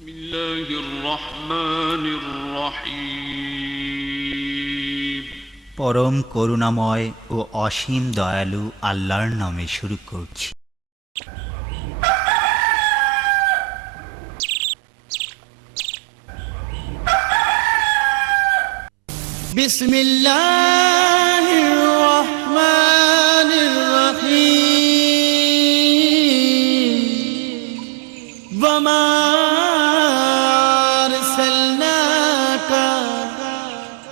বিসমিল্লাহির রহমানির রহিম। পরম করুণাময় ও অসীম দয়ালু আল্লাহর নামে শুরু করছি। বিসমিল্লাহির রহমানির রহিম। ওয়ামা আরসালনাকা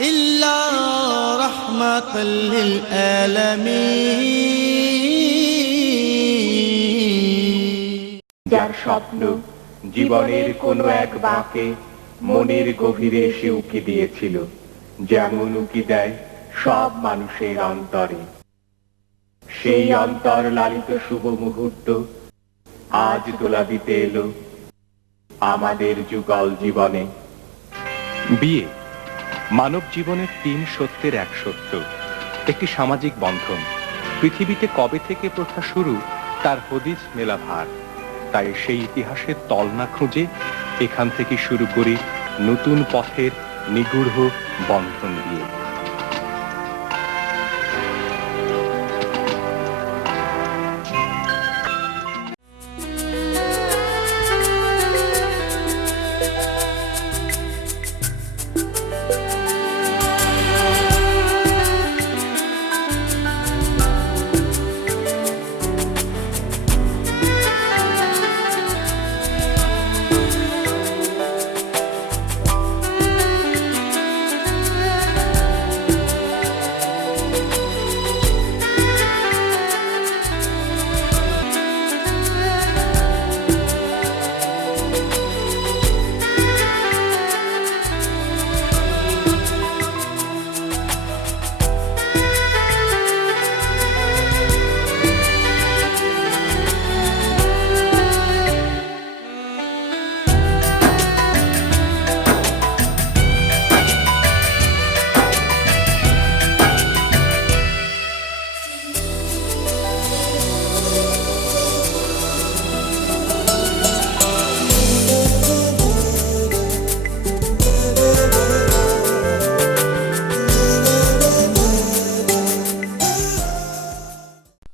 ইল্লা রাহমাতাল লিল আলামিন। যার স্বপ্ন জীবনের কোনো এক বাঁকে মনের গভীরে এসে উকি দিয়েছিল, যেমন উকি দেয় সব মানুষের অন্তরে। সেই অন্তর লালিত শুভ মুহূর্ত আজ দোলা দিতে এলো আমাদের যুগল জীবনে। বিয়ে মানব জীবনের 3 সত্যের এক সত্য, একটি সামাজিক বন্ধন। পৃথিবীতে কবে থেকে প্রথা শুরু তার হদিস মেলা ভার। তাই সেই ইতিহাসের তল না খুঁজে এখান থেকে শুরু করি নতুন পথের নিগূঢ় বন্ধন দিয়ে।